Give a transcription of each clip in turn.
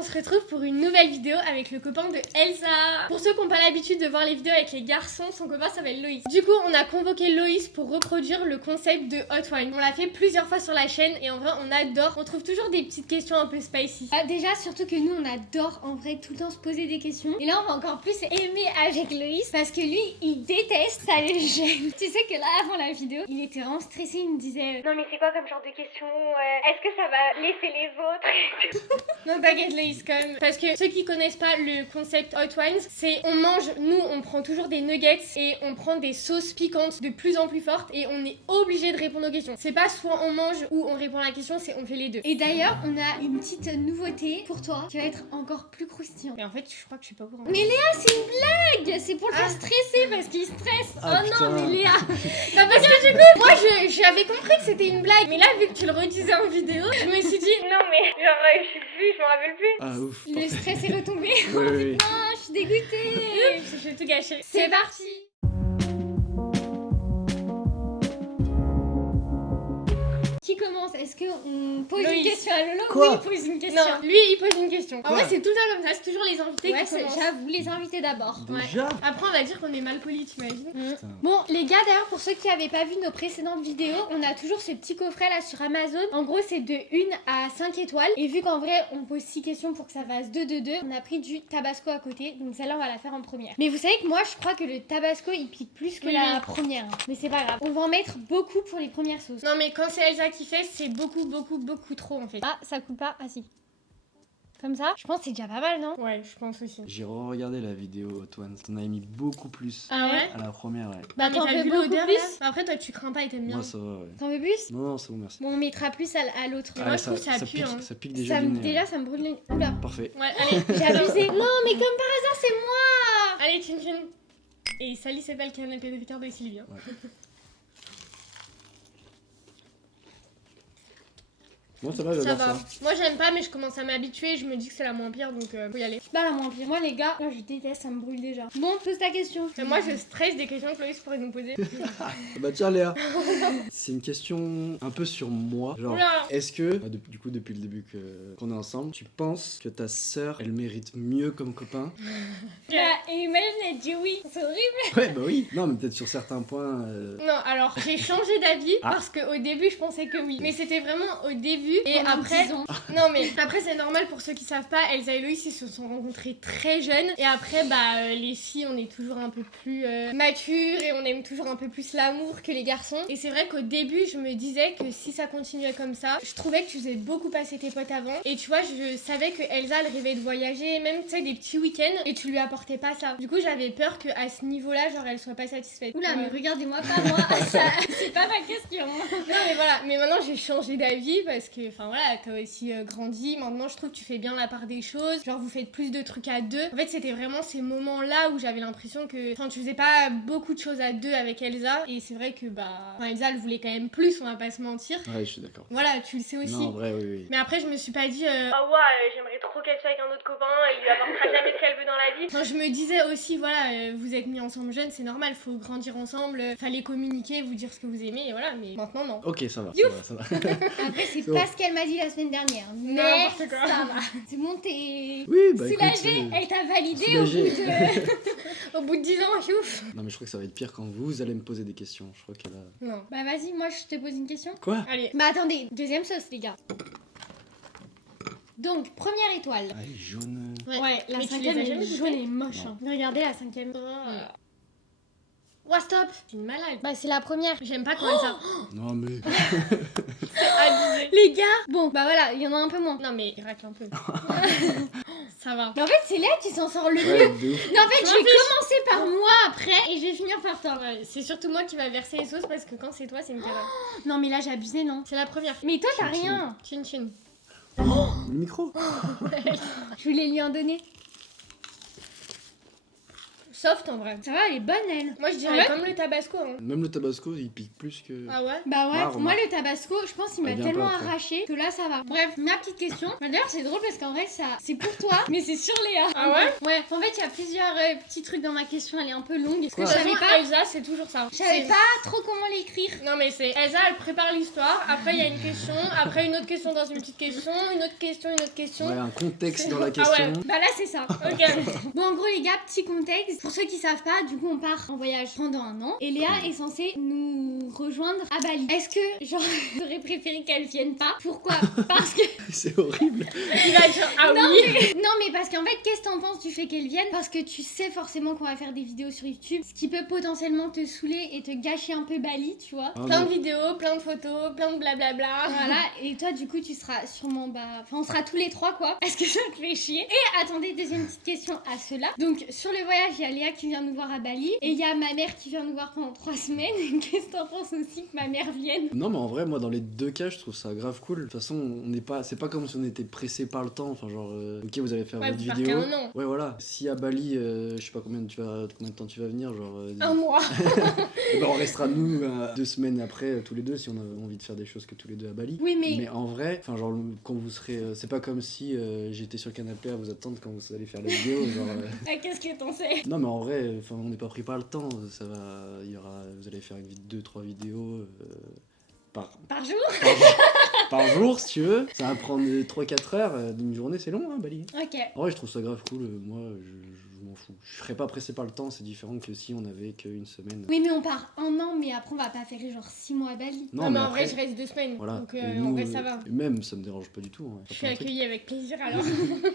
on se retrouve pour une nouvelle vidéo avec le copain de Elsa. Pour ceux qui n'ont pas l'habitude de voir les vidéos avec les garçons, son copain s'appelle Loïs. Du coup, on a convoqué Loïs pour reproduire le concept de Hot Wine. On l'a fait plusieurs fois sur la chaîne et en vrai, on adore. On trouve toujours des petites questions un peu spicy. Déjà, surtout que nous, on adore en vrai tout le temps se poser des questions. Et là, on va encore plus aimer avec Loïs parce que lui, il déteste, ça le gêne. Tu sais que là, avant la vidéo, il était vraiment stressé. Il me disait non mais c'est quoi comme genre de question? Est-ce que ça va laisser les autres? Non t'inquiète Loïs quand même. Parce que ceux qui connaissent pas le concept Hot Wines, c'est on mange, nous on prend toujours des nuggets et on prend des sauces piquantes de plus en plus fortes et on est obligé de répondre aux questions. C'est pas soit on mange ou on répond à la question, c'est on fait les deux. Et d'ailleurs, on a une petite nouveauté pour toi qui va être encore plus croustillant. Et en fait je crois que je suis pas au courant. Mais Léa, c'est une blague! C'est pour le faire stresser parce qu'il stresse. Ah, oh putain. non, mais Léa! Non parce que du coup, moi j'avais compris que c'était une blague. Mais là vu que tu le redisais en vidéo, je me suis dit non mais genre je me rappelle plus. Ah ouf. Le stress est retombé. Oui, oui. Non, je suis dégoûtée. Je vais tout gâcher. C'est parti. Qui commence? Est-ce qu'on pose Loïs. une question à Lolo? Quoi? Oui, il pose une question. Non, lui il pose une question. En Quoi? vrai c'est tout le temps comme ça, c'est toujours les invités Ouais, qui commencent. j'avoue, les invités d'abord. Déjà Après on va dire qu'on est mal poli, t'imagines? Putain. Bon, les gars, d'ailleurs, pour ceux qui n'avaient pas vu nos précédentes vidéos, on a toujours ce petit coffret là sur Amazon. En gros, c'est de 1 à 5 étoiles. Et vu qu'en vrai, on pose 6 questions pour que ça fasse 2 de 2, on a pris du tabasco à côté. Donc celle-là, on va la faire en première. Mais vous savez que moi, je crois que le tabasco, il pique plus que Oui, la oui. première. Hein. Mais c'est pas grave. On va en mettre beaucoup pour les premières sauces. Non mais quand c'est Elsa qui fait, c'est beaucoup trop en fait. Ah, ça coupe pas. Ah si. Comme ça, je pense que c'est déjà pas mal, non? Ouais, je pense aussi. J'ai re-regardé la vidéo Hot Ones. T'en avais mis beaucoup plus Ah ouais? à la première, ouais. Bah, Mais t'en t'as veux vu beaucoup l'odeur plus? là? Après toi tu crains pas et t'aimes bien. Moi ça va, ouais. T'en veux plus? Non, non, c'est bon, merci. Bon, on mettra plus à l'autre. Mais moi, je trouve que ça pue, pique, hein. ça pique déjà Ça du me- nez. déjà, ça me brûle les... Oula. Parfait. Ouais, allez, J'ai abusé. Non, mais comme par hasard, c'est moi. allez, chin chin. Et Sally c'est pas le canapé de Ricardo et Sylvia. Moi ça va, Ça j'adore va. ça. Moi j'aime pas mais je commence à m'habituer, je me dis que c'est la moins pire donc faut y aller. Bah la moins pire. Moi les gars, là je déteste, ça me brûle déjà. Bon, pose ta question. Moi je stresse des questions que Loïs pourrait nous poser. Ah bah tiens Léa. C'est une question un peu sur moi. Genre, Oula. est-ce que, du coup depuis le début qu'on est ensemble, tu penses que ta sœur, elle mérite mieux comme copain? Bah, et imagine elle dit oui, c'est horrible. Ouais bah oui. Non mais peut-être sur certains points. Non alors j'ai changé d'avis Ah. parce qu'au début je pensais que oui. Mais c'était vraiment au début et Pendant après... 10 ans. Non mais après c'est normal pour ceux qui savent pas, Elsa et Loïs ils se sont rencontrés très jeunes et après bah les filles on est toujours un peu plus matures et on aime toujours un peu plus l'amour que les garçons et c'est vrai qu'au début je me disais que si ça continuait comme ça, je trouvais que tu faisais beaucoup passer tes potes avant et tu vois je savais que Elsa elle rêvait de voyager même tu sais des petits week-ends et tu lui apportais pas ça. Du coup j'avais peur qu'à ce niveau là genre elle soit pas satisfaite. Oula, mais Ouais. regardez-moi pas moi, ça, c'est pas ma question. Non mais voilà, mais maintenant j'ai changé d'avis parce que enfin voilà, t'as aussi grandi, maintenant je trouve que tu fais bien la part des choses, genre vous faites plus de trucs à deux. En fait c'était vraiment ces moments là où j'avais l'impression que enfin tu faisais pas beaucoup de choses à deux avec Elsa et c'est vrai que bah enfin, Elsa elle voulait quand même plus, on va pas se mentir. Ouais je suis d'accord. Voilà, tu le sais aussi. Non en vrai oui oui. Mais après je me suis pas dit oh ouais j'aimerais trop qu'elle soit avec un autre copain et il lui apportera jamais ce qu'elle veut dans la vie. Enfin je me disais aussi voilà vous êtes mis ensemble jeunes, c'est normal, faut grandir ensemble, fallait communiquer, vous dire ce que vous aimez et voilà, mais maintenant non. Ok ça va, ça va. Après c'est C'est pas bon. ce qu'elle m'a dit la semaine dernière, mais N'importe quoi. ça va. C'est bon, t'es Oui bah soulagée, écoute, elle t'a validé soulagée. au bout de... Au bout de 10 ans, ouf. Non mais je crois que ça va être pire quand vous allez me poser des questions. Je crois qu'elle a... Non. Bah vas-y, moi je te pose une question. Quoi? Allez. Bah attendez, deuxième sauce les gars. Donc, première étoile. Ah elle est jaune. Ouais, la Mais tu cinquième les as est jamais jaune goûtées et moche. Hein. Regardez la cinquième. Oh stop. C'est une malade. Bah c'est la première. J'aime pas comment ça. Non mais... Abusé. Les gars. Bon, bah voilà, il y en a un peu moins. Non mais il racle un peu. Ça va. Mais en fait, c'est Léa qui s'en sort le mieux. Ouais de ouf. Non, en fait, Je je m'en vais commencer par moi après et je vais finir par toi. Ouais, c'est surtout moi qui va verser les sauces parce que quand c'est toi c'est une terreur. Non, mais là, j'ai abusé, non? C'est la première. Mais toi, t'as Chin, chin. rien. Chin chin. Le micro? Je voulais lui en donner. soft en vrai. Ça va, elle est bonne, elle. Moi je dirais Ouais. comme le tabasco. Hein. Même le tabasco, il pique plus que. Ah ouais? Bah ouais, Ah, moi remarque. le tabasco, je pense qu'il m'a Elle vient tellement pas après. arraché que là ça va. Bref, ma petite question. Bah, d'ailleurs, c'est drôle parce qu'en vrai, ça c'est pour toi, mais c'est sur Léa. Ah ouais? Ouais, en fait, il y a plusieurs petits trucs dans ma question, elle est un peu longue. Parce que Quoi je De toute savais façon, pas. Elsa, c'est toujours ça. Je savais C'est- pas trop comment l'écrire. Non mais c'est Elsa, elle prépare l'histoire, après il y a une question, après une autre question dans une petite question, une autre question, une autre question. Ouais, un contexte dans la Ah question. ouais. Bah là, c'est ça. Ok. Bon, en gros, les gars, petit contexte. Pour ceux qui savent pas, du coup, on part en voyage pendant un an. Et Léa est censée nous rejoindre à Bali. Est-ce que, genre, j'aurais préféré qu'elle vienne pas? Pourquoi? Parce que. C'est horrible. Il va dire ah Non, oui. Non, mais parce qu'en fait, qu'est-ce que t'en penses du fait qu'elle vienne? Parce que tu sais forcément qu'on va faire des vidéos sur YouTube, ce qui peut potentiellement te saouler et te gâcher un peu Bali, tu vois. Ah, Plein non. de vidéos, plein de photos, plein de blablabla. Voilà, et toi du coup tu seras sûrement enfin on sera tous les trois quoi. Est-ce que ça te fait chier? Et attendez, deuxième petite question à cela. Donc sur le voyage, il y a Léa qui vient nous voir à Bali et il y a ma mère qui vient nous voir pendant 3 semaines. Qu'est-ce que t'en penses aussi que ma mère vienne? Non, mais en vrai, moi, dans les deux cas, je trouve ça grave cool. De toute façon, on n'est pas, c'est pas comme si on était pressé par le temps. Enfin, genre, ok, vous allez faire Ouais, votre vous partez vidéo. un an. Ouais, voilà. Si à Bali, je sais pas combien de temps tu vas venir, genre. Un mois. Eh ben, on restera nous 2 semaines après, tous les deux, si on a envie de faire des choses que tous les deux à Bali. Oui mais... Mais en vrai, enfin genre quand vous serez, c'est pas comme si j'étais sur le canapé à vous attendre quand vous allez faire la vidéo, genre. Ah, qu'est-ce que t'en sais? Non mais en vrai, enfin on n'est pas pris par le temps, ça va, il y aura, vous allez faire 2-3 vidéos par Par jour? par jour si tu veux. Ça va prendre 3-4 heures, d'une journée c'est long hein Bali. Ok. En vrai je trouve ça grave cool, moi je m'en fous. Je serais pas pressé par le temps, c'est différent que si on avait qu'une semaine. Oui mais on part un an mais après on va pas faire genre 6 mois à Bali. Non, mais en après, vrai, je reste 2 semaines. voilà. Donc Et en nous, vrai, ça va. Même ça me dérange pas du tout. Hein. Je suis accueillie avec plaisir alors.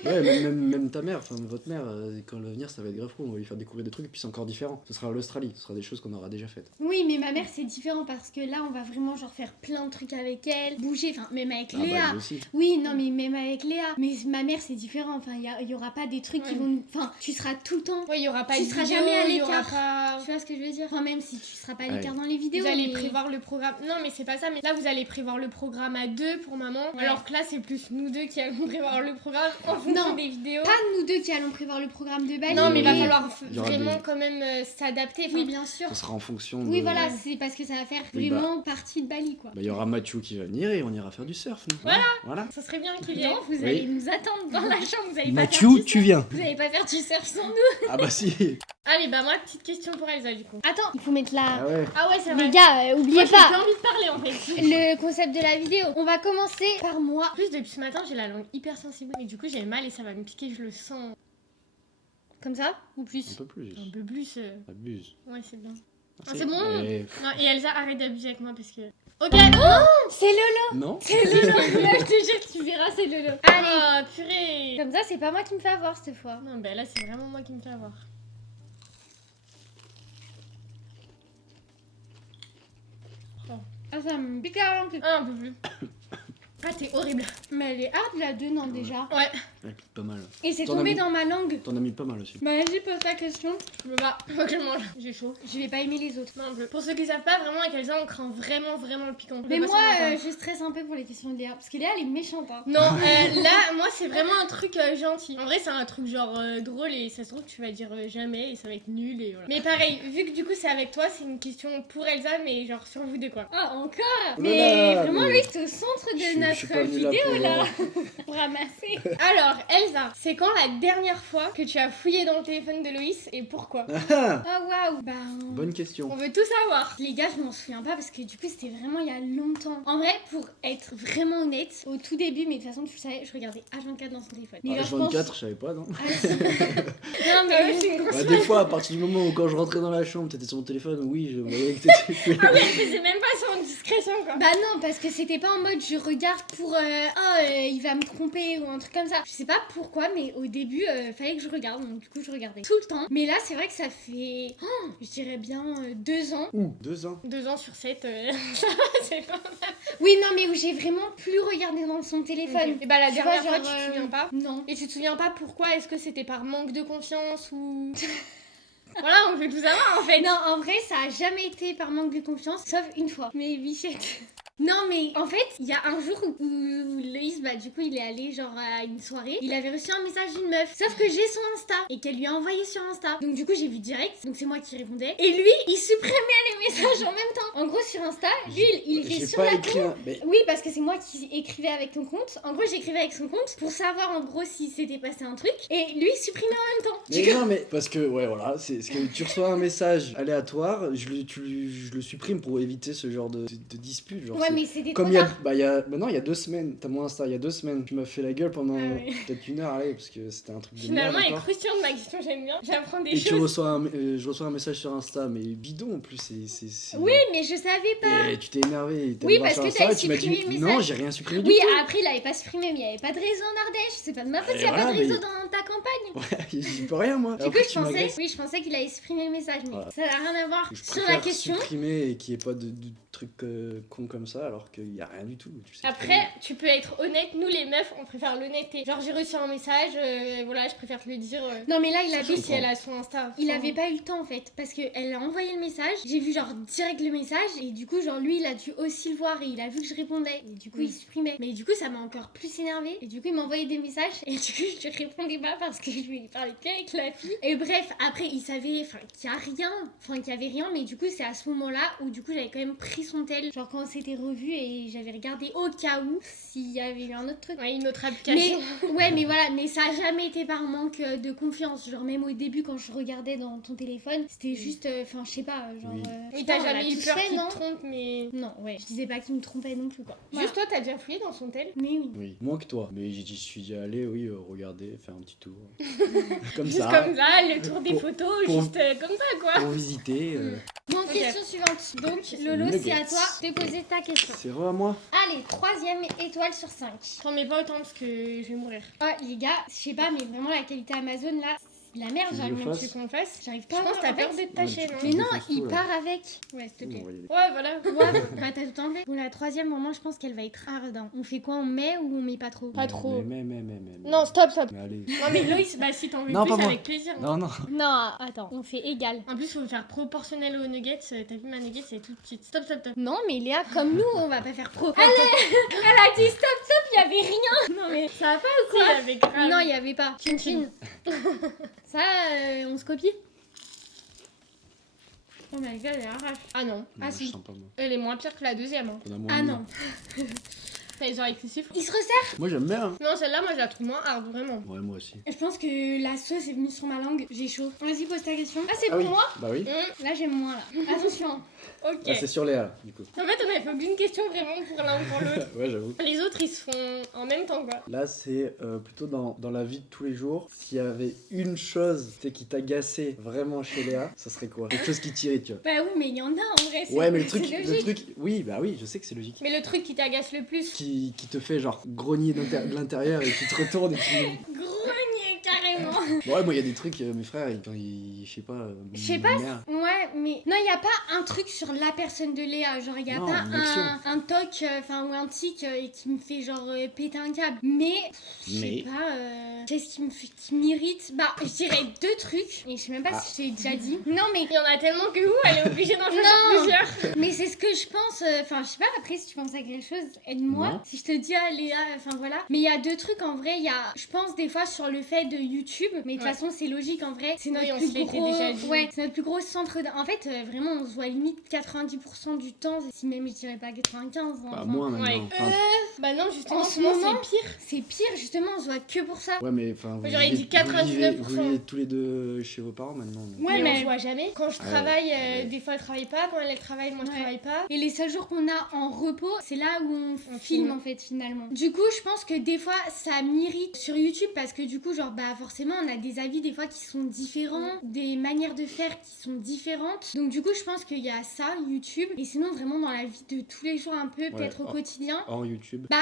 Ouais, même ta mère, enfin votre mère, quand elle va venir, ça va être grave cool. On va lui faire découvrir des trucs, et puis c'est encore différent. Ce sera l'Australie, ce sera des choses qu'on aura déjà faites. Oui mais ma mère c'est différent parce que là on va vraiment genre faire plein de trucs avec elle, bouger, enfin même avec Ah, Léa. bah, aussi. Oui, non, mais même avec Léa. Mais ma mère, c'est différent. Enfin, il y aura pas des trucs qui Ouais. vont nous. Enfin, tu seras tout le temps. Ouais, il y aura pas Tu de seras vidéo, jamais à il y aura l'écart. pas. Tu vois ce que je veux dire? Enfin, même si tu seras pas à Ouais. l'écart dans les vidéos. Vous allez mais- prévoir le programme. Non, mais c'est pas ça. Mais là, vous allez prévoir le programme à 2 pour maman. Ouais. Alors que là, c'est plus nous deux qui allons prévoir le programme en fonction Non, des vidéos. Pas nous deux qui allons prévoir le programme de Bali. Non, mais il va Oui. falloir Il y aura vraiment des- quand même s'adapter. Enfin, Oui, bien sûr. Ça sera en fonction de. Oui, voilà, c'est parce que ça va faire Oui, vraiment partie de Bali, quoi. Bah, il y aura Mathieu qui va venir et on ira faire du surf. Nous. Voilà. Voilà. ça serait bien qu'il vienne. Non, vous Oui. allez nous attendre dans la chambre. Vous allez pas Mathieu, faire du tu viens. Vous allez pas faire du surf sans nous. Ah bah si. Allez, bah moi, petite question pour Elsa du coup. Attends, il faut mettre la. Ah ouais. Ah ouais, c'est vrai. Les gars, Moi, oubliez j'ai plus pas envie de parler en fait. le concept de la vidéo. On va commencer par moi. En plus, depuis ce matin, j'ai la langue hyper sensible. Et du coup, j'ai mal et ça va me piquer, je le sens. Comme ça ou Un plus? peu plus. Un peu plus. Abuse. Ouais, c'est bien. Ah, c'est bon. Eh, Non, et Elsa, arrête d'abuser avec moi parce que. Ok! C'est Lolo. Non. C'est Lolo. Là, je te jure que tu verras, c'est Lolo. Allez. Ah, purée! Comme ça, c'est pas moi qui me fais avoir cette fois. Non, bah là, c'est vraiment moi qui me fais avoir. Ah, ça me pique la langue. Ah, un peu plus. Ah, t'es horrible. Mais elle est hard la 2, non, déjà. Ouais, Elle pique pas mal. Et c'est T'en as tombé mis- dans ma langue. T'en as mis pas mal aussi. Bah, vas-y, pose ta question. je me bats. Faut que je mange. J'ai chaud. Je vais pas aimer les autres. Non, un peu. Pour ceux qui savent pas, vraiment, avec Elsa, on craint vraiment, vraiment le piquant. Mais Je sais moi, pas si on je stresse un peu pour les questions de Léa. Parce que Léa, elle est méchante. Hein. Non, là, moi, c'est vraiment un truc gentil. En vrai, c'est un truc genre drôle et ça se trouve, tu vas dire jamais et ça va être nul et voilà. Mais pareil, vu que du coup, c'est avec toi, c'est une question pour Elsa, mais genre sur vous deux quoi. Ah, encore. Oh là Mais là, vraiment, mais- lui, c'est au centre Je de suis notre pas venu là vidéo, pour, là. Pour ramasser. Alors, Elsa, c'est quand la dernière fois que tu as fouillé dans le téléphone de Loïs et pourquoi? Ah, Oh, waouh. Bah, bonne question. On veut tout savoir. les gars, je m'en souviens pas parce que du coup, c'était vraiment il y a longtemps. En vrai, pour être vraiment honnête, au tout début, mais de toute façon, tu savais, je regardais H24 dans son téléphone. Mais Ah, genre, je pense- H24, je savais pas, non. Ah, si. Non, Ah mais ouais, c'est Bah, des fois, à partir du moment où quand je rentrais dans la chambre, t'étais sur mon téléphone, oui, je voyais que t'étais. Ah oui, elle faisait même pas son discrétion quoi. Bah non, parce que c'était pas en mode je regarde pour il va me tromper ou un truc comme ça. Je sais pas pourquoi, mais au début, fallait que je regarde, donc du coup je regardais tout le temps. Mais là, c'est vrai que ça fait, je dirais bien 2 ans. Ouh, 2 ans. 2 ans sur 7, c'est pas. Oui, non, mais où j'ai vraiment plus regardé dans son téléphone. Et bah la Tu dernière vois, fois, genre, tu te souviens pas? Non. Et tu te souviens pas pourquoi? Est-ce que c'était par manque de confiance ou. Voilà, on veut tout savoir en fait. Non, en vrai, ça a jamais été par manque de confiance, sauf une fois. Mais bichette. Non mais en fait, il y a un jour où Loïs, bah du coup il est allé genre à une soirée, il avait reçu un message d'une meuf, sauf que j'ai son Insta et qu'elle lui a envoyé sur Insta. Donc du coup j'ai vu direct, donc c'est moi qui répondais. Et lui, il supprimait les messages en même temps. En gros sur Insta, lui il était J'ai sur pas la écrit compte. mais... Oui parce que c'est moi qui écrivais avec ton compte. En gros j'écrivais avec son compte pour savoir en gros si s'était passé un truc. Et lui il supprimait en même temps. Mais non, mais parce que, ouais, voilà, c'est que tu reçois un message aléatoire, je le supprime pour éviter ce genre de dispute. Genre, Ouais mais c'était comme trop il y a, tard. maintenant il y a 2 semaines, t'as mon Insta, il y a 2 semaines, tu m'as fait la gueule pendant Ah ouais. peut-être 1 heure, allez, parce que c'était un truc de Finalement, merde elle est encore. croustillante ma question, j'aime bien. J'apprends des Et tu choses. reçois je reçois un message sur Insta, mais bidon en plus, c'est... Oui mais je savais pas. Et tu t'es énervé, t'es Oui, allé voir parce sur que Insta, t'as et tu m'as dit, supprimé le non, message. j'ai rien supprimé du Oui tout. après il avait pas supprimé mais il y avait pas de réseau en Ardèche. C'est pas de ma faute Et s'il y a pas voilà, de réseau mais- dans ta campagne. Ouais, j'y peux rien, moi. Du coup, Après, je tu pensais, m'agresses. oui, je pensais qu'il allait supprimer le message, mais Voilà. ça n'a rien à voir Je sur la préfère question. supprimer et qu'il n'y ait pas de trucs cons comme ça, alors qu'il n'y a rien du tout. Tu sais très Après, bien. tu peux être honnête, nous les meufs, on préfère l'honnêteté. Genre, j'ai reçu un message, voilà, je préfère te le dire. Non, mais là, il Surtout avait, si elle a son Insta. il avait pas eu le temps en fait, parce qu'elle a envoyé le message. J'ai vu genre direct le message, et du coup, genre lui, il a dû aussi le voir et il a vu que je répondais, et du coup, il supprimait. Mais du coup, ça m'a encore plus énervé, et du coup, il m'a envoyé des messages, et du coup, je lui répondais pas parce que je lui parlais qu'avec la fille. Et bref, après, il savait, enfin, qu'il y a rien, enfin, qu'il y avait rien, mais du coup, c'est à ce moment-là où du coup, j'avais quand même pris son tel, genre quand on s'était revu et j'avais regardé au cas où s'il y avait eu un autre truc. Ouais, une autre Mais application. ouais, mais voilà, mais ça a jamais été par manque de confiance. Genre même au début quand je regardais dans ton téléphone, c'était juste, enfin je sais pas, genre. Oui. je sais Oui, pas, t'as on l'a jamais eu tous peur fait, qu'il non te trompe, mais. Non, ouais, je disais pas qu'il me trompait non plus quoi. Voilà. Juste toi, t'as déjà fouillé dans son tel. Mais oui. Oui, moins que toi. Mais j'y suis déjà allé, oui, regarder, faire un petit tour. Comme Juste ça, comme ça, le tour des Pour- photos, pour- juste comme ça quoi. pour visiter. Bon, Ok. question suivante. Donc Lolo, Nuggets. c'est à toi de poser ta question. C'est vrai à moi. Allez, 3ème étoile sur 5. T'en mets pas autant parce que je vais mourir. Ah les gars, je sais pas, mais vraiment la qualité Amazon là, c'est la merde, Tu j'arrive veux même. le Tu veux qu'on le fasse. J'arrive Je pas à pense que t'as voir, en peur fait. d'être taché, Ouais, non Mais non, défonce il tout, là. part avec. Ouais, s'il te plaît. On va y aller. Ouais, voilà. Ouais, bah t'as tout enlevé. Bon, la 3ème, vraiment, je pense qu'elle va être hard. Hein. On fait quoi? On met ou on met pas trop? Pas trop. Mais. Non, stop. Mais allez. Non, mais Loïs, bah si t'en veux Non, plus, pas moi. avec plaisir. Non, non. Non, attends, on fait égal. En plus, faut le faire proportionnel aux nuggets. T'as vu ma nugget, c'est toute petite. Stop. Non, mais Léa, comme nous, on va pas faire pro. Allez. Elle a dit stop, il y avait rien. Non, mais ça va pas ou Si, quoi? avec grave. Non, il y avait pas. Chin. Ça, on se copie? Oh my god, elle arrache. Ah non. Non, si. Je sens pas moi. Elle est moins pire que la deuxième. Hein. On a moins Ah mis. non. T'as les oreilles excessifs. Il se resserre. Moi j'aime bien. Hein. Non, celle-là, moi, je la trouve moins hard, vraiment. Ouais, moi aussi. Je pense que la sauce est venue sur ma langue. J'ai chaud. Vas-y, pose ta question. Ah, c'est Ah pour oui. moi? Bah oui. Là, j'aime moins, là. Attention. Ok. Ah, c'est sur Léa, là, du coup. En fait, on avait fait aucune question vraiment pour l'un ou pour l'autre. Ouais, j'avoue. Les autres, ils se font en même temps, quoi. Là, c'est plutôt dans la vie de tous les jours. S'il y avait une chose tu sais, qui t'agaçait vraiment chez Léa, ça serait quoi? Quelque chose qui t'irrite, tu vois. Bah oui, mais il y en a en vrai. Ouais, mais le c'est logique. truc, oui, bah oui, je sais que c'est logique. Mais le truc qui t'agace le plus. Qui te fait genre grogner de l'intérieur et qui te retourne et qui. Grogné, carrément. Ouais, moi, il y a des trucs, mes frères, quand ils. Je sais pas. Je sais pas. ma mère- Ouais, mais non, il n'y a pas un truc sur la personne de Léa. Genre, il n'y a Non, pas une action. un toc, enfin, ou un tic qui me fait genre péter un câble. Mais, je sais Mais- pas, qu'est-ce qui m'irrite? Bah, je dirais 2 trucs. Et je sais même pas Ah. si je t'ai déjà dit. Non, mais. Il y en a tellement que vous, elle est obligée d'en choisir Non. plusieurs. Mais c'est ce que je pense, enfin je sais pas, après si tu penses à quelque chose, aide-moi. Non. Si je te dis à Léa, enfin voilà. Mais il y a 2 trucs en vrai, il y a, je pense des fois sur le fait de YouTube, mais de toute Ouais. façon c'est logique en vrai. C'est notre Oui, on plus se l'était gros, déjà dit. ouais, c'est notre plus gros centre en fait, vraiment on se voit limite 90% du temps, si même je dirais pas 95. Bah, enfin. moi maintenant. Ouais. Enfin, Bah non, justement, En ce souvent, moment- c'est pire. C'est pire justement, on se voit que pour ça. ouais, mais enfin. vous J'aurais vivez- dit 99%. Vous vivez tous les deux chez vos parents maintenant. donc. Ouais, mais on mais- se voit jamais. Quand je Ouais, travaille, ouais. des fois elle travaille pas. Quand elle travaille, moi je Ouais. travaille pas. Et les seuls jours qu'on a en repos, c'est là où on On filme filme. en fait finalement. Du coup, je pense que des fois ça m'irrite sur YouTube parce que du coup, genre bah forcément, on a des avis des fois qui sont différents, des manières de faire qui sont différentes. Donc du coup, je pense qu'il y a ça YouTube et sinon vraiment dans la vie de tous les jours un peu, peut-être au hors- quotidien. Hors YouTube. Bah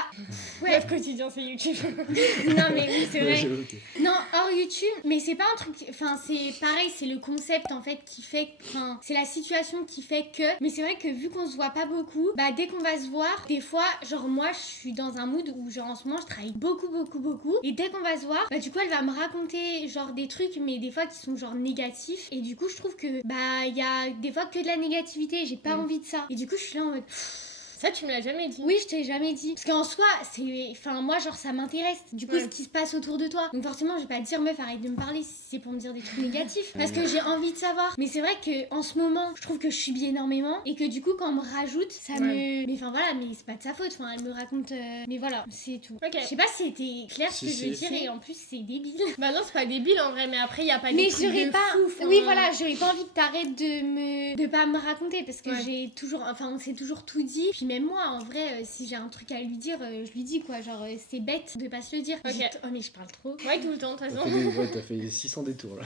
ouais, Notre quotidien, c'est YouTube. non mais oui, c'est vrai. Ok. Non, hors YouTube, mais c'est pas un truc. Enfin, c'est pareil, c'est le concept en fait qui fait. Enfin, c'est la situation qui fait que. Mais c'est vrai que vu qu'on se voit pas beaucoup, bah dès qu'on va se voir, des fois, genre moi je suis dans un mood où genre en ce moment je travaille beaucoup. Et dès qu'on va se voir, bah du coup elle va me raconter genre des trucs, mais des fois qui sont genre négatifs. Et du coup, je trouve que bah il y a des fois que de la négativité, j'ai pas envie de ça. Et du coup, je suis là en mode. Ça, tu me l'as jamais dit. Oui, je t'ai jamais dit. Parce qu'en soi, c'est. Enfin, moi, genre, ça m'intéresse. Du coup, Ouais. ce qui se passe autour de toi. Donc, forcément, je vais pas te dire, meuf, arrête de me parler si c'est pour me dire des trucs négatifs. Parce que j'ai envie de savoir. Mais c'est vrai que en ce moment, je trouve que je subis énormément. Et que du coup, quand on me rajoute, ça me. Mais enfin, voilà, mais c'est pas de sa faute. Enfin, elle me raconte. Mais voilà, c'est tout. Ok. Je sais pas si c'était clair ce Si, que je veux si. dire. Et en plus, c'est débile. Bah non, c'est pas débile en vrai, mais après, y a pas Mais des trucs j'aurais de pas. fou, enfin. Oui, voilà, j'aurais pas envie que t'arrêtes de pas me raconter parce que Ouais. j'ai toujours. Enfin, on s'est toujours tout dit. Puis même moi, en vrai, si j'ai un truc à lui dire, je lui dis quoi. Genre, c'est bête de pas se le dire. Ok. Oh, mais je parle trop. Ouais, tout le temps, de toute façon. T'as fait 600 détours là.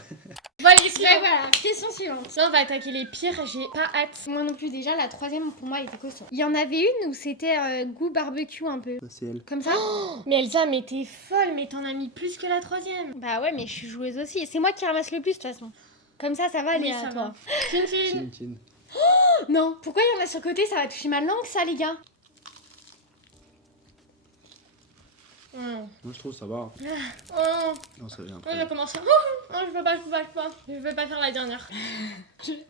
Bon, allez, suivant. Ouais, voilà, question suivante. Là, on va attaquer les pires, j'ai pas hâte. Moi non plus, déjà, la troisième pour moi était costaud. Il y en avait une où c'était goût barbecue un peu. C'est elle. Comme ça. Mais Elsa, mais t'es folle, mais t'en as mis plus que la troisième. Bah ouais, mais je suis joueuse aussi. C'est moi qui ramasse le plus de toute façon. Comme ça va aller Oui, à ça toi. va. Chin, chin. Chin, chin. Non, pourquoi il y en a sur le côté? Ça va toucher ma langue, ça, les gars. Moi je trouve ça va. Oh, Non, ça vient on après. va commencer. Oh, je peux pas. Je peux pas faire la dernière.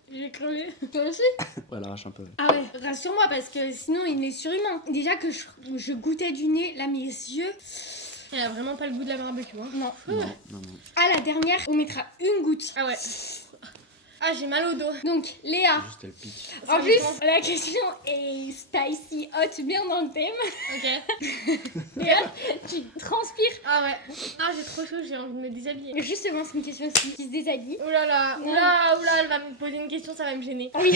J'ai crevé. Toi aussi? Ouais, elle arrache un peu. Ah ouais, rassure-moi parce que sinon il est surhumain. Déjà que je goûtais du nez, là mes yeux. Elle a vraiment pas le goût de la barbecue. Hein. Non. Non, non. À la dernière, on mettra une goutte. Ah ouais. Ah, j'ai mal au dos. Donc Léa. Juste elle pique. Ça En plus, dépend. la question est spicy, hot, bien dans le thème. Ok. Léa, tu transpires. Ah ouais. Ah, j'ai trop chaud, j'ai envie de me déshabiller. Justement, c'est une question qui se déshabille. Oulala, oula, elle va me poser une question, ça va me gêner. Oui.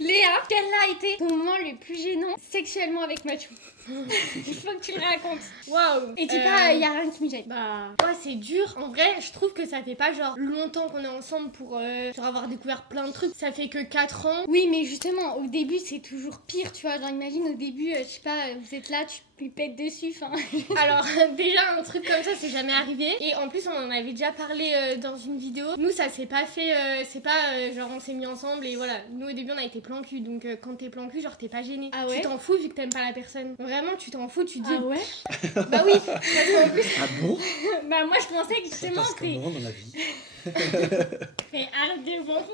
Léa, quel a été ton moment le plus gênant sexuellement avec Mathieu? Il faut que tu le racontes. Waouh. Et dis pas, y a rien qui me gêne. Bah, ouais, c'est dur. En vrai, je trouve que ça fait pas genre longtemps qu'on est ensemble pour genre avoir découvert plein de trucs. Ça fait que 4 ans. Oui, mais justement, au début, c'est toujours pire, tu vois. Genre, imagine, au début, je sais pas, vous êtes là, tu lui pètes dessus, enfin... Alors, déjà, un truc comme ça, c'est jamais arrivé. Et en plus, on en avait déjà parlé dans une vidéo. Nous, ça s'est pas fait, c'est pas genre on s'est mis ensemble et voilà. Nous, au début, on a été plan cul. Donc, quand t'es plan cul, genre, t'es pas gêné. Ah ouais? Tu t'en fous vu que t'aimes pas la personne. Vraiment, tu t'en fous, tu te dis. Ah ouais? Bah oui, parce qu'en plus, Ah bon? Bah, moi, je pensais que Ça justement, passe t'es... comment dans la vie? Mais arrête de m'enfoncer.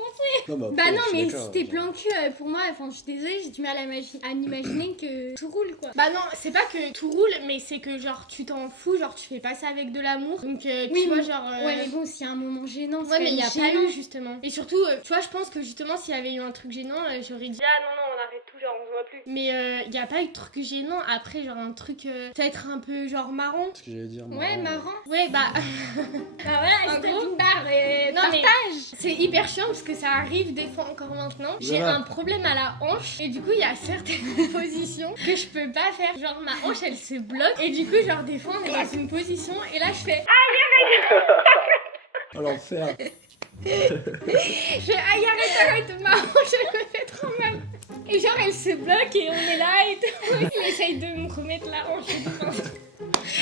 Non, Bah après, non, je suis mais d'accord, si t'es genre. plan cul, pour moi, enfin, je suis désolée, j'ai du mal à m'imaginer que tout roule, quoi. bah non, c'est pas que tout roule, mais c'est que genre tu t'en fous, genre tu fais pas ça avec de l'amour. Donc, Oui, tu vois, mais- genre. Ouais, mais bon, s'il y a un moment gênant, c'est Ouais, mais il y a quand pas même eu justement. Et surtout, tu vois, je pense que justement, s'il y avait eu un truc gênant, j'aurais dit ah non, on arrête tout, genre on se voit plus. Mais il y a pas eu de truc gênant. Après, genre un truc peut-être un peu genre marrant. Ce que j'allais dire. Ouais, marrant. Ouais, bah. Bah voilà, En c'était gros- une barre, Non, mais partage. c'est hyper chiant parce que ça arrive des fois encore maintenant. J'ai Voilà. un problème à la hanche et du coup, il y a certaines positions que je peux pas faire. Genre ma hanche elle se bloque et du coup, genre des fois, on est dans une position et là je fais Oh l'enfer. je fais aïe, arrête, ma hanche elle me fait trop mal. Et genre elle se bloque et on est là et tout. Il essaye de me remettre la hanche et tout.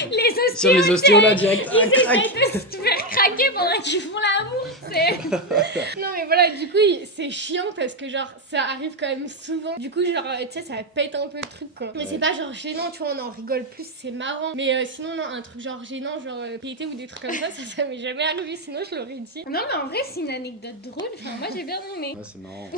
Les Sur les ostéos, ostéos là direct. ils Ah, crac. essayent de se faire craquer pendant qu'ils font l'amour, c'est... Non mais voilà, du coup, c'est chiant parce que genre, ça arrive quand même souvent. Du coup, genre, tu sais, ça pète un peu le truc, quoi. Mais Ouais. c'est pas genre gênant, tu vois, on en rigole plus, c'est marrant. Mais sinon, non, un truc genre gênant, genre pété ou des trucs comme ça m'est jamais arrivé, sinon je l'aurais dit. Non, mais en vrai, c'est une anecdote drôle. Enfin, moi, j'ai bien aimé. Ouais, c'est marrant.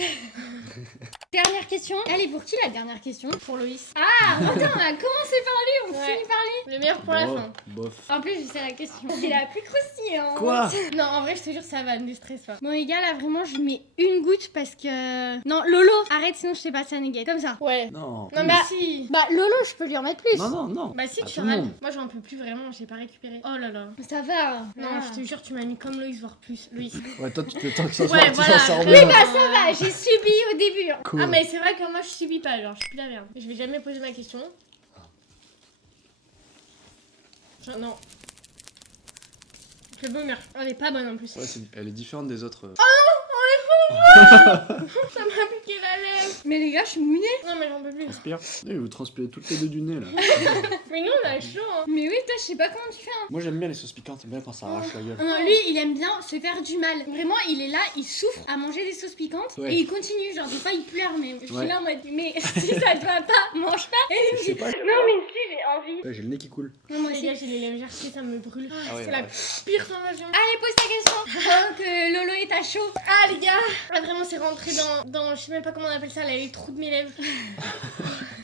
Dernière question. Allez, pour qui la dernière question? Pour Loïs. Ah, attends, on a commencé par lui, on Ouais. finit par lui. Le meilleur pour la Bon, fin. Bof. En plus, je sais la question. C'est la plus croustillante. Quoi? Non, en vrai, je te jure, ça va, ne stresse pas. Bon, les gars, là, vraiment, je mets une goutte parce que. Non, Lolo, arrête, sinon je sais pas, ça négative. Comme ça. Ouais. Non. Non, mais si. Bah, Lolo, je peux lui en mettre plus. Non, non, non. Bah si, À tu tout le râles. monde. Moi, j'en peux plus vraiment, j'ai pas récupéré. Oh là là. Ça va. Non, Ah. je te jure, tu m'as mis comme Loïs, voire plus. Loïs. Ouais, toi, tu te temps que ça Ouais, soit voilà. ça Oui, bien. Bah, ça va, j'ai subi au début. Cool. Ah, mais c'est vrai que moi, je subis pas, genre, je suis plus la merde. Je vais jamais poser ma question. Genre, non. Je vais vomir. Elle est pas bonne en plus. Ouais, elle est différente des autres. Ça m'a piqué la lèvre. Mais les gars, je suis mouillée. Non, mais j'en peux plus. Transpire. Eh, vous transpirez toutes les deux du nez là. Mais nous, on a chaud, hein. Mais oui, toi, je sais pas comment tu fais. Hein. Moi j'aime bien les sauces piquantes, j'aime bien quand ça arrache la gueule. Non, lui, il aime bien se faire du mal. Vraiment, il est là, il souffre à manger des sauces piquantes Ouais. et il continue. Genre, des fois, il pleure, mais je suis Ouais. là en mode, mais si ça te va pas, mange pas. Et il me Je sais dit, pas. non, mais si, j'ai envie. Ouais, j'ai le nez qui coule. Non, moi Les aussi. gars, j'ai les lèvres gercées, ça me brûle. Ah ouais, c'est ouais. la pire sensation. Allez, pose ta question. Pendant que Lolo est à chaud. Ah, les gars. Ah, vraiment, c'est rentré dans, je sais même pas comment on appelle ça, là, les trous de mes lèvres.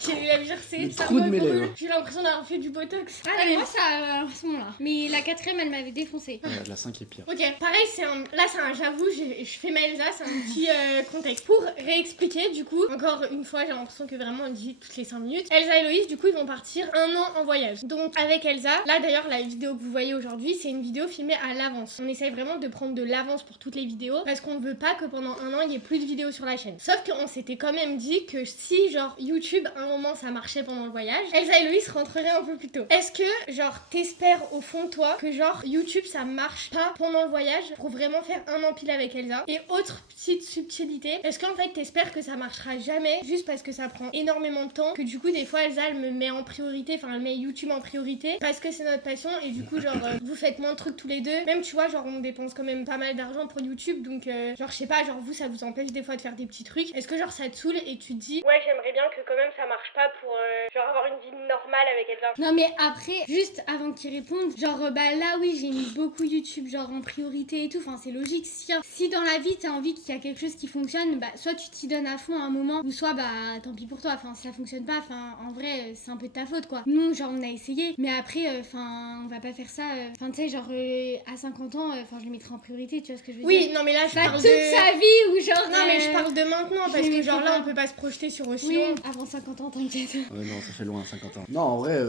J'ai les lèvres gercées, Les ça trous de me mes brûle. lèvres. J'ai l'impression d'avoir fait du botox. Ah, mais moi, ça à ce moment-là. Mais la 4ème, elle m'avait défoncé. La 5 est pire. Ok, pareil, là c'est un, j'avoue, je fais ma Elsa, c'est un petit contexte. Pour réexpliquer, du coup, encore une fois, j'ai l'impression que vraiment on dit toutes les 5 minutes. Elsa et Loïs, du coup, ils vont partir 1 an en voyage. Donc, avec Elsa, là d'ailleurs, la vidéo que vous voyez aujourd'hui, c'est une vidéo filmée à l'avance. On essaye vraiment de prendre de l'avance pour toutes les vidéos parce qu'on ne veut pas que pendant 1 an, il y ait plus de vidéos sur la chaîne. Sauf qu'on s'était quand même dit que si, genre, YouTube, à un moment, ça marchait pendant le voyage, Elsa et Loïs rentreraient un peu plus tôt. Est-ce que, genre, t'espères au fond de toi que, genre, YouTube, ça marche pas pendant le voyage pour vraiment faire 1 an pile avec Elsa? Et autre petite subtilité, est-ce qu'en fait, t'espères que ça marchera jamais juste parce que ça prend énormément de temps, que du coup, des fois, Elsa, elle me met en priorité, enfin, elle met YouTube en priorité parce que c'est notre passion et du coup, genre, vous faites moins de trucs tous les deux. Même, tu vois, genre, on dépense quand même pas mal d'argent pour YouTube, donc, genre, je sais pas, genre, vous, ça vous empêche des fois de faire des petits trucs. Est-ce que, genre, ça te saoule et tu te dis, ouais, j'aimerais bien que quand même ça marche pas pour, genre, avoir une vie normale avec Elsa? Non mais après, juste avant qu'il réponde, genre bah là oui j'ai mis beaucoup YouTube genre en priorité et tout, enfin c'est logique, si dans la vie t'as envie qu'il y a quelque chose qui fonctionne, bah soit tu t'y donnes à fond à un moment, ou soit bah tant pis pour toi, enfin si ça fonctionne pas, enfin en vrai c'est un peu de ta faute quoi. Nous genre on a essayé, mais après enfin on va pas faire ça, enfin tu sais genre à 50 ans, enfin je le mettrai en priorité, tu vois ce que je veux dire. Oui, non mais là je Pas parle toute de... sa vie ou genre... Non mais je parle de maintenant parce que genre là pas. on peut pas se projeter sur aussi Oui, long. avant 50 ans t'inquiète. Ouais, non, ça fait loin, 50 ans. Non, en vrai,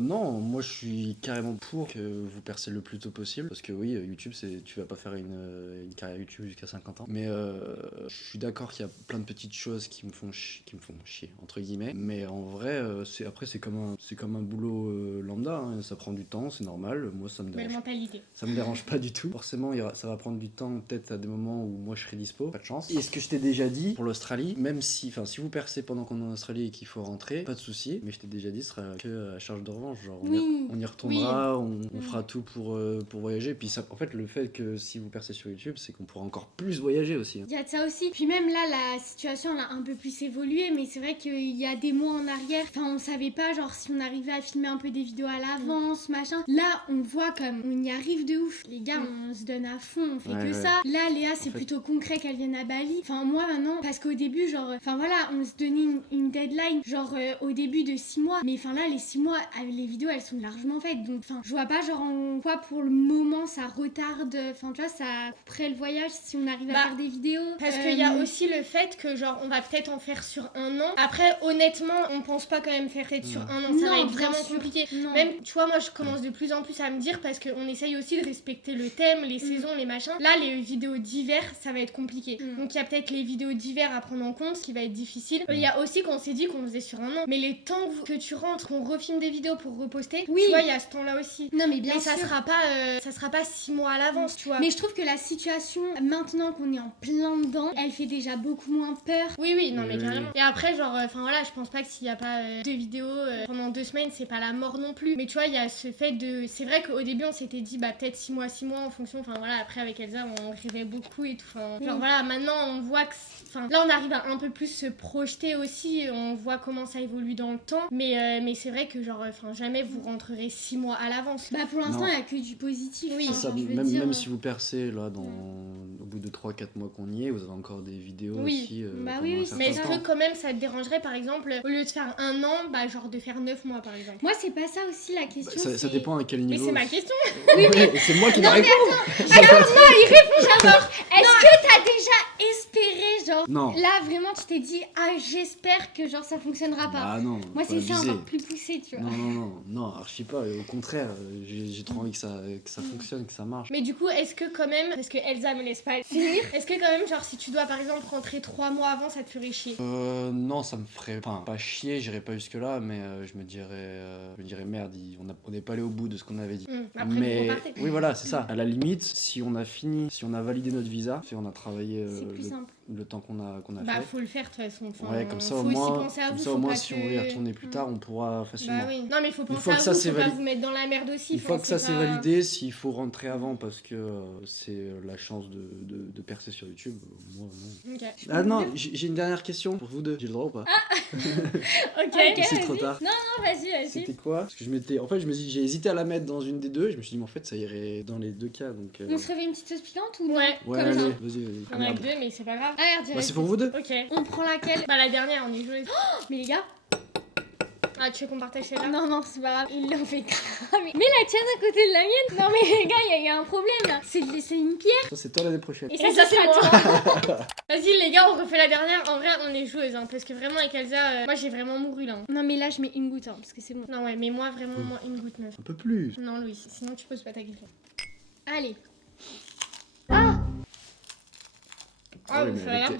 non, moi je suis carrément pour que vous percez le plus tôt possible. Parce que oui, YouTube, tu vas pas faire une carrière YouTube jusqu'à 50 ans. Mais je suis d'accord qu'il y a plein de petites choses qui me font chier, entre guillemets. Mais en vrai, c'est comme un boulot lambda, hein. Ça prend du temps, c'est normal. Moi, ça me Belle dérange. mentalité. Ça me dérange pas du tout. Forcément, ça va prendre du temps, peut-être à des moments où moi je serai dispo. Pas de chance. Et ce que je t'ai déjà dit pour l'Australie, même si vous percez pendant qu'on est en Australie et qu'il faut rentrer, pas de souci. Mais je t'ai déjà dit, ce sera que à charge de revanche. Genre, on y retournera, on fera tout pour voyager. Puis ça, en fait, le fait que si vous percez sur YouTube, c'est qu'on pourra encore plus voyager aussi. Il y a de ça aussi. Puis même là, la situation elle a un peu plus évolué, mais c'est vrai qu'il y a des mois en arrière, enfin on savait pas genre si on arrivait à filmer un peu des vidéos à l'avance, machin. Là, on voit comme on y arrive de ouf. Les gars, on se donne à fond, on fait que ça. Là, Léa, c'est plutôt concret qu'elle vienne à Bali. Enfin moi maintenant, parce qu'au début, genre, enfin voilà, on se donnait une deadline, genre au début de 6 mois. Mais enfin là, les 6 mois, les vidéos, elles sont largement faites. Donc enfin, je vois pas genre en quoi pour le moment ça retarde, enfin tu vois, ça couperait le voyage si on arrive à faire des vidéos. Parce qu'il y a aussi le fait que genre on va peut-être en faire sur 1 an. Après honnêtement on pense pas quand même faire peut-être sur 1 an, ça va être vraiment compliqué. Non. Même tu vois moi je commence de plus en plus à me dire parce qu'on essaye aussi de respecter le thème, les saisons, les machins. Là les vidéos d'hiver ça va être compliqué. Donc il y a peut-être les vidéos d'hiver à prendre en compte, ce qui va être difficile. Il y a aussi qu'on s'est dit qu'on faisait sur 1 an. Mais les temps que tu rentres, qu'on refilme des vidéos pour reposter, tu vois il y a ce temps là aussi. Non mais bien Mais sûr. ça sera pas 6 mois à l'avance tu vois. Mais je trouve que la situation, maintenant qu'on est en plein dedans, elle fait déjà beaucoup moins peur. Oui, non mais carrément. Et après, genre, enfin voilà, je pense pas que s'il y a pas deux vidéos pendant 2 semaines, c'est pas la mort non plus. Mais tu vois, il y a ce fait de. C'est vrai qu'au début, on s'était dit, bah peut-être 6 mois en fonction. Enfin voilà, après avec Elsa, on rêvait beaucoup et tout. Enfin, genre voilà, maintenant on voit que. Enfin, là on arrive à un peu plus se projeter aussi. On voit comment ça évolue dans le temps. Mais c'est vrai que, genre, enfin, jamais vous rentrerez 6 mois à l'avance. Bah pour l'instant, il y a que du positif. Oui, C'est ça, je veux même, dire, même si vous percez là, au bout de 3-4 mois qu'on y est, vous avez encore des vidéos aussi. Bah pendant oui, un oui, certain Mais est-ce temps. que quand même ça te dérangerait par exemple, au lieu de faire 1 an, bah genre de faire 9 mois par exemple? Moi, c'est pas ça aussi la question. Ça dépend à quel Mais niveau. c'est ma question. Oui, mais c'est moi qui dois répondre. D'abord, est-ce que t'as déjà espéré, genre, Non. là vraiment tu t'es dit, ah j'espère que genre ça fonctionnera pas. Ah non. Moi, faut c'est ça abuser. encore plus poussé, tu vois. Non, archi pas. Au contraire, j'ai trop envie que ça fonctionne, que ça marche. Mais du coup, est-ce que quand même, parce que Elsa me laisse pas finir, est-ce que quand même, genre, si tu dois par exemple rentrer 3 mois avant, ça te ferait chier? Non, ça me ferait pas chier, j'irais pas jusque là, mais je me dirais merde, on n'est pas allé au bout de ce qu'on avait dit. Après, mais vous repartez. oui, voilà, c'est ça. À la limite, si on a validé notre visa, si on a travaillé C'est plus simple. le temps qu'on a Bah, fait. faut le faire de toute façon. Enfin, Ouais, comme ça faut au moins, aussi penser à comme vous, ça, au faut moins pas si on veut y retourner plus tard, on pourra facilement. Bah oui. Non, mais faut penser fois à que vous, ça, faut c'est pas validé. vous mettre dans la merde aussi. Une fois que ça c'est pas... validé, s'il faut rentrer avant parce que c'est la chance de percer sur YouTube, moi non. Ok. Ah non, j'ai une dernière question pour vous deux. J'ai le droit ou pas? Ok. Ok. C'est trop tard. Non, vas-y. C'était quoi? Parce que je me dis, j'ai hésité à la mettre dans une des deux. Je me suis dit, mais en fait, ça irait dans les deux cas. Donc, On se refait une petite sauce piquante ou non? Ouais. ouais, comme allez, ça. vas-y. On en a Merde. que 2, mais c'est pas grave. Allez, Bah, c'est pour vous deux. Ok. On prend laquelle? Bah la dernière, on est joué. Mais les gars, Ah, tu veux qu'on partage celle-là? non, c'est pas grave, ils l'ont fait cramer. Mais la tienne à côté de la mienne? Non, mais les gars, il y a un problème là. C'est une pierre. Ça, c'est toi l'année prochaine. Et Et ça, c'est moi. Vas-y, les gars, on refait la dernière. En vrai, on est joueuses, hein, parce que vraiment, avec Elsa, moi j'ai vraiment mouru là. Hein. Non, mais là, je mets une goutte, hein, parce que c'est bon. Non, ouais, mais moi, vraiment, moi, une goutte neuf. Un peu plus. Non, Louis, sinon tu poses pas ta question. Allez. Ah, Ouais, oui, mais ça a l'air elle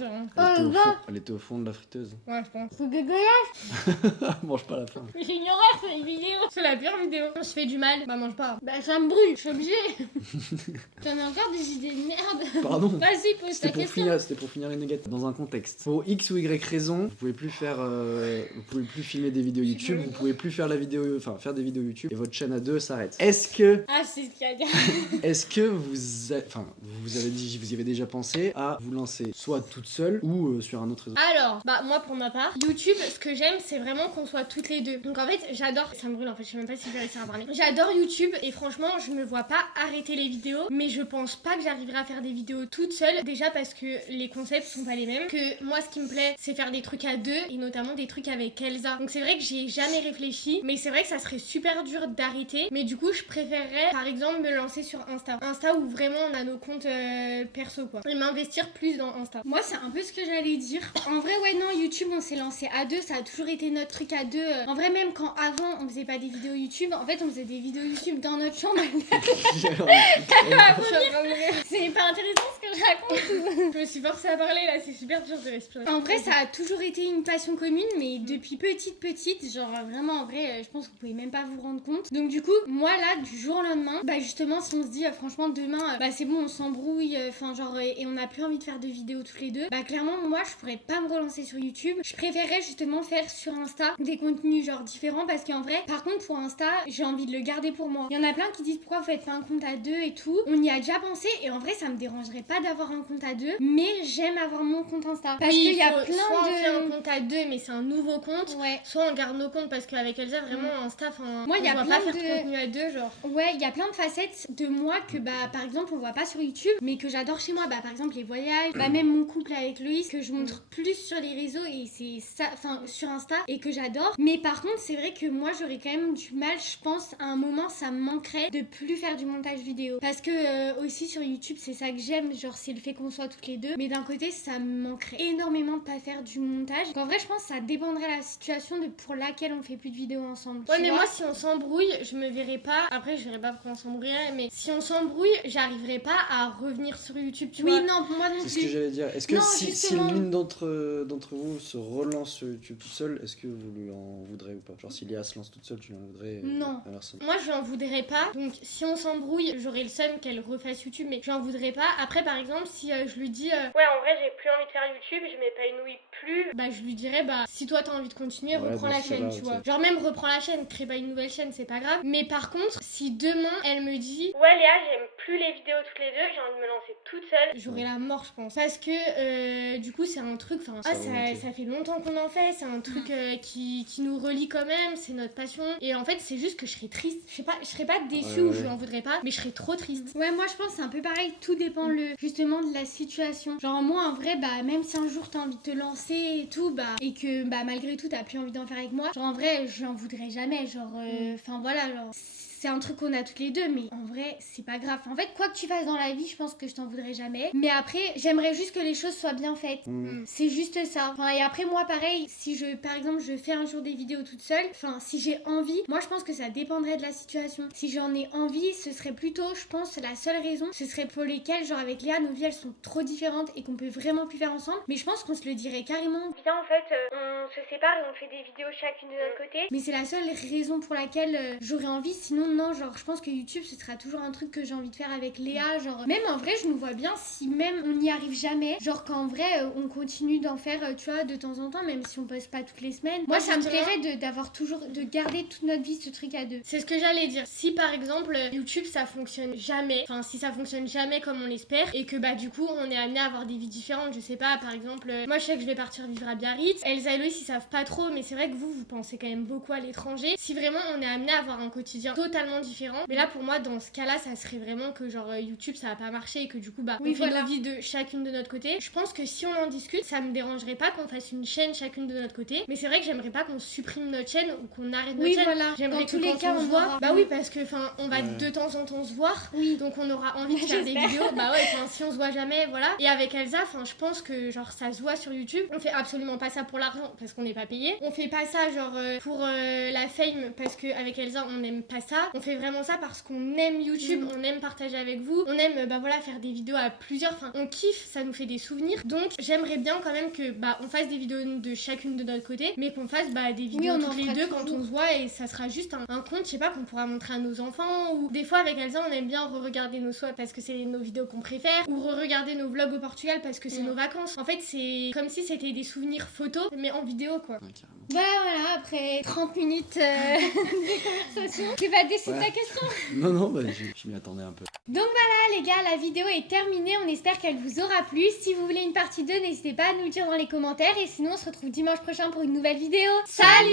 de. Hein. elle était au fond de la friteuse. Ouais, je pense. C'est dégueulasse. Mange pas la fin. J'ignorais cette vidéo. C'est la pire vidéo. On se fait du mal. Bah, mange pas. Bah, ça me brûle. Je suis obligée. T'en as encore des idées de merde. Pardon. Vas-y, pose ta question. C'était pour finir les nuggets. Dans un contexte. Pour X ou Y raison, vous pouvez plus faire, vous pouvez plus filmer des vidéos YouTube, vous pouvez plus faire la vidéo, enfin faire des vidéos YouTube et votre chaîne à deux s'arrête. Est-ce que Ah, c'est ce qu'il y a à dire. vous y avez déjà pensé à vous lancer soit toute seule ou sur un autre réseau? Alors, bah, moi, pour ma part, YouTube, ce que j'aime, c'est vraiment qu'on soit toutes les deux. Donc, en fait, j'adore. Ça me brûle, en fait. Je sais même pas si je vais réussir à parler. J'adore YouTube et franchement, je me vois pas arrêter les vidéos. Mais je pense pas que j'arriverai à faire des vidéos toute seule. Déjà parce que les concepts sont pas les mêmes. Que moi, ce qui me plaît, c'est faire des trucs à deux et notamment des trucs avec Elsa. Donc, c'est vrai que j'y ai jamais réfléchi. Mais c'est vrai que ça serait super dur d'arrêter. Mais du coup, je préférerais, par exemple, me lancer sur Insta. Insta où vraiment on a nos comptes perso, quoi. Et m'investir plus dans Insta. Moi, c'est un peu ce que j'allais dire. En vrai, ouais, non, YouTube, on s'est lancé à deux. Ça a toujours été notre truc à deux. En vrai, même quand avant, on faisait pas des vidéos YouTube, en fait, on faisait des vidéos YouTube dans notre chambre. C'est pas intéressant ce que je raconte. Je me suis forcée à parler là, c'est super dur de respirer. En vrai, ça a toujours été une passion commune, mais depuis petite, genre vraiment, en vrai, je pense que vous pouvez même pas vous rendre compte. Donc, du coup, moi là, du jour au lendemain, bah justement, si on se dit, franchement, demain, bah c'est bon, on s'embrouille, enfin, genre, et on a plus envie de faire de vidéos toutes les deux, bah clairement, moi, je pourrais pas me relancer sur YouTube. Je préférerais justement faire sur Insta des contenus genre différents parce qu'en vrai, par contre, pour Insta, j'ai envie de le garder pour moi. Il y en a plein qui disent pourquoi vous faites pas un compte à deux et tout. On y a déjà pensé et en vrai, ça me dérangerait pas d'avoir un compte à deux, mais j'aime avoir mon compte Insta parce qu'il y a plein soit on fait un de. compte à deux, mais c'est un nouveau compte. Ouais. Soit on garde nos comptes parce qu'avec Elsa, vraiment, Insta, enfin, Moi, il y a on va plein pas faire de contenu à deux, genre. Ouais, il y a plein de facettes de moi que bah par exemple on voit pas sur YouTube, mais que j'adore chez moi. Bah par exemple les voyages, bah même mon couple avec Loïs que je montre plus sur les réseaux et c'est ça, enfin sur Insta et que j'adore. Mais par contre c'est vrai que moi j'aurais quand même du mal, je pense à un moment ça me manquerait de plus faire du montage vidéo parce que aussi sur YouTube c'est ça que j'aime, genre c'est le fait qu'on soit toutes les deux. Mais d'un côté ça me manquerait énormément de pas faire du montage. Donc, en vrai je pense que ça dépendrait de la situation pour laquelle on fait plus de vidéos ensemble. Ouais, tu mais vois. moi, si on s'embrouille, je me verrai pas. Après, je verrai pas pourquoi on s'embrouillerait, mais si on s'embrouille, j'arriverai pas à revenir sur YouTube, tu vois. Oui, non, pour moi non C'est ce que plus. j'allais dire. Est-ce que Non, si justement. l'une d'entre vous se relance sur YouTube toute seule, est-ce que vous lui en voudrez ou pas? Genre si Léa se lance toute seule, tu lui en voudrais et Non. inversement. Moi, je n'en voudrais pas. Donc, si on s'embrouille, j'aurais le seum qu'elle refasse YouTube, mais j'en voudrais pas. Après, par exemple, si je lui dis ouais, en vrai, j'ai plus envie de faire YouTube, je m'épanouis plus, bah, je lui dirais bah, si toi t'as envie de continuer, Ouais, reprends dans la ce chaîne, cas-là, tu vois. ok. Genre, même reprends la chaîne, crée pas une nouvelle chaîne, c'est pas grave. Mais par contre, si demain elle me dit ouais, Léa, j'aime plus les vidéos toutes les deux, j'ai envie de me lancer toute seule, j'aurais la mort, je pense. Parce que du coup, c'est un truc, enfin, ça fait longtemps qu'on en fait, c'est un truc qui nous relie quand même, c'est notre passion. Et en fait, c'est juste que je serais triste. Je serais pas déçue ou je lui en voudrais pas, mais je serais trop triste. Ouais, moi je pense que c'est un peu pareil, tout dépend justement de la situation. Genre moi en vrai, bah même si un jour t'as envie de te lancer et tout, bah et que bah malgré tout t'as plus envie d'en faire avec moi, genre en vrai je n'en voudrais jamais, genre enfin voilà, genre c'est un truc qu'on a toutes les deux, mais en vrai c'est pas grave. En fait quoi que tu fasses dans la vie, je pense que je t'en voudrais jamais. Mais après j'aimerais juste que les choses soient bien faites. C'est juste ça. Enfin, et après moi pareil, si par exemple je fais un jour des vidéos toute seule, enfin si j'ai envie, moi je pense que ça dépendrait de la situation. Si j'en ai envie, ce serait plutôt, je pense, la seule raison, ce serait pour lesquelles, genre avec Léa, nos vies elles sont trop différentes et qu'on peut vraiment plus faire ensemble. Mais je pense qu'on se le dirait carrément. Putain, en fait, on se sépare et on fait des vidéos chacune de notre côté. Mais c'est la seule raison pour laquelle j'aurais envie. Sinon, non, genre je pense que YouTube ce sera toujours un truc que j'ai envie de faire avec Léa. Genre, même en vrai, je nous vois bien si même on n'y arrive jamais. Genre qu'en vrai, on continue d'en faire, tu vois, de temps en temps, même si on poste pas toutes les semaines. Moi, ça me plairait d'avoir toujours, de garder toute notre vie ce truc à deux. C'est ce que j'allais dire. Si par exemple YouTube ça fonctionne jamais, enfin si ça fonctionne jamais comme on l'espère et que bah du coup on est amené à avoir des vies différentes, je sais pas, par exemple, moi je sais que je vais partir vivre à Biarritz, Elsa et Loïs ils savent pas trop, mais c'est vrai que vous pensez quand même beaucoup à l'étranger. Si vraiment on est amené à avoir un quotidien totalement totalement différent. Mais là pour moi dans ce cas-là ça serait vraiment que genre YouTube ça va pas marcher et que du coup bah Oui, on fait voilà. nos vies de chacune de notre côté. Je pense que si on en discute ça me dérangerait pas qu'on fasse une chaîne chacune de notre côté, mais c'est vrai que j'aimerais pas qu'on supprime notre chaîne ou qu'on arrête notre Oui, chaîne. voilà. J'aimerais Dans que tous les quand cas, on se on voit, aura- bah oui parce que enfin on va Ouais. de temps en temps se voir, Oui. donc on aura envie de faire des J'espère. vidéos. Bah ouais, enfin si on se voit jamais, voilà. Et avec Elsa, enfin je pense que genre ça se voit sur YouTube. On fait absolument pas ça pour l'argent parce qu'on n'est pas payé. On fait pas ça genre pour la fame parce que avec Elsa on n'aime pas ça. On fait vraiment ça parce qu'on aime YouTube, on aime partager avec vous, on aime bah voilà faire des vidéos à plusieurs. Enfin on kiffe, ça nous fait des souvenirs. Donc j'aimerais bien quand même que bah on fasse des vidéos de chacune de notre côté, mais qu'on fasse bah des vidéos on en toutes les fera deux quand toujours. on se voit et ça sera juste un compte, je sais pas, qu'on pourra montrer à nos enfants. Ou des fois avec Elsa on aime bien re-regarder nos soins parce que c'est nos vidéos qu'on préfère, ou re-regarder nos vlogs au Portugal parce que c'est nos vacances. En fait c'est comme si c'était des souvenirs photos mais en vidéo quoi. Ouais, carrément. Bah voilà, après 30 minutes de conversation, tu vas décider Ouais. ta question. Non, bah, je m'y attendais un peu. Ah, les gars, la vidéo est terminée, on espère qu'elle vous aura plu. Si vous voulez une partie 2, n'hésitez pas à nous le dire dans les commentaires. Et sinon, on se retrouve dimanche prochain pour une nouvelle vidéo. Salut!